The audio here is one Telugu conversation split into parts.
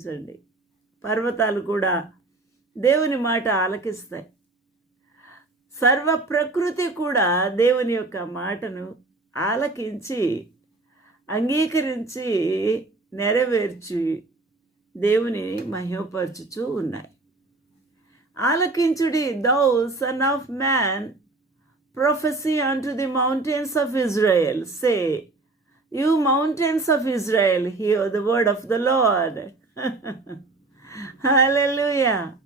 చూడండి పర్వతాలు కూడా దేవుని మాట ఆలకిస్తాయి. సర్వ ప్రకృతి కూడా దేవుని యొక్క మాటను ఆలకించి అంగీకరించి నెరవేర్చి దేవుని మహిమపరచుచూ ఉన్నాయి. ఆలకించుడి thou son of man prophesy unto the mountains of Israel say you mountains of Israel hear the word of the Lord hallelujah.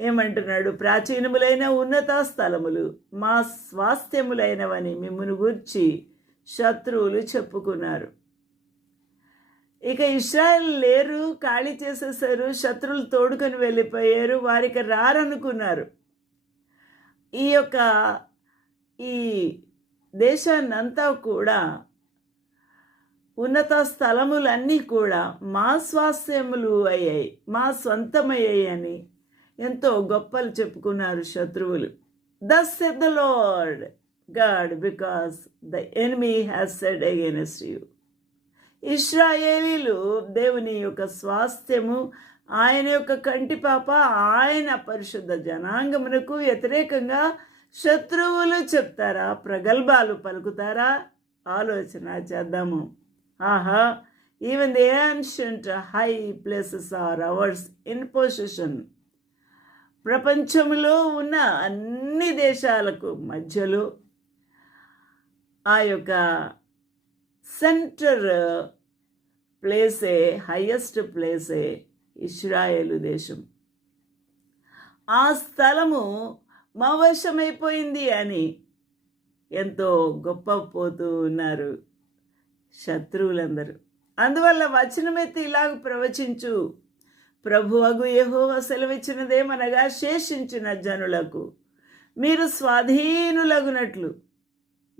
ఏమంటున్నాడు? ప్రాచీనములైన ఉన్నత స్థలములు మా స్వాస్థ్యములైనవని మిమ్మును గూర్చి శత్రువులు చెప్పుకున్నారు. ఇక ఇస్రాయల్ లేరు ఖాళీ చేసేసారు శత్రువులు తోడుకొని వెళ్ళిపోయారు వారికి రారనుకున్నారు. ఈ యొక్క ఈ దేశాన్నంతా కూడా ఉన్నత స్థలములన్నీ కూడా మా స్వాస్థ్యములు అయ్యాయి మా సొంతమయ్యాయి అని ఎంతో గొప్పలు చెప్పుకున్నారు శత్రువులు. Thus said the Lord God because the enemy has said against you ఇస్రాయేలీలు దేవుని యొక్క స్వాస్థ్యము ఆయన యొక్క కంటిపాప ఆయన పరిశుద్ధ జనాంగమునకు వ్యతిరేకంగా శత్రువులు చెప్తారా ప్రగల్భాలు పలుకుతారా? ఆలోచన చేద్దాము. ఆహా. Even the ancient high places are ours in possession ప్రపంచంలో ఉన్న అన్ని దేశాలకు మధ్యలో ఆ యొక్క సెంటర్ ప్లేసే హయ్యెస్ట్ ప్లేసే ఇస్రాయేలు దేశం. ఆ స్థలము మా వశమైపోయింది అని ఎంతో గొప్ప పోతూ ఉన్నారు. శత్రువులందరూ. అందువల్ల వచనమెత్తి ఇలాగ ప్రవచించు. ప్రభువగు యహోవ సెలవిచ్చినదేమనగా శేషించిన జనులకు. మీరు స్వాధీనులగునట్లు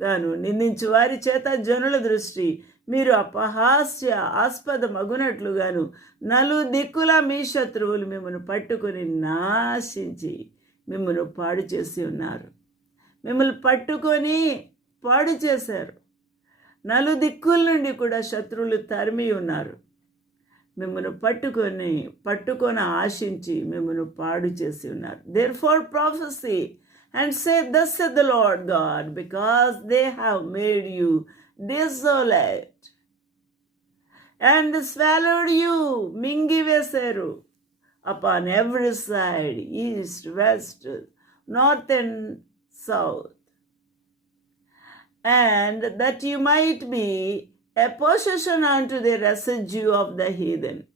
గాను నిందించు వారి చేత జనుల దృష్టి మీరు అపహాస్య ఆస్పద మగునట్లుగాను నలు దిక్కుల మీ శత్రువులు మిమ్మల్ని పట్టుకొని నాశించి మిమ్మల్ని పాడు చేసి ఉన్నారు. మిమ్మల్ని పట్టుకొని పాడు చేశారు. నలు దిక్కుల నుండి కూడా శత్రువులు తరిమి ఉన్నారు. మిమ్మల్ని పట్టుకొని పట్టుకొని ఆశించి మిమ్మల్ని పాడు చేసి ఉన్నారు. Therefore prophesy and say thus the Lord God because they have made you desolate and swallowed you మింగి మింగివేశారు upon every side east west north and south and that you might be a possession unto the residue of the heathen.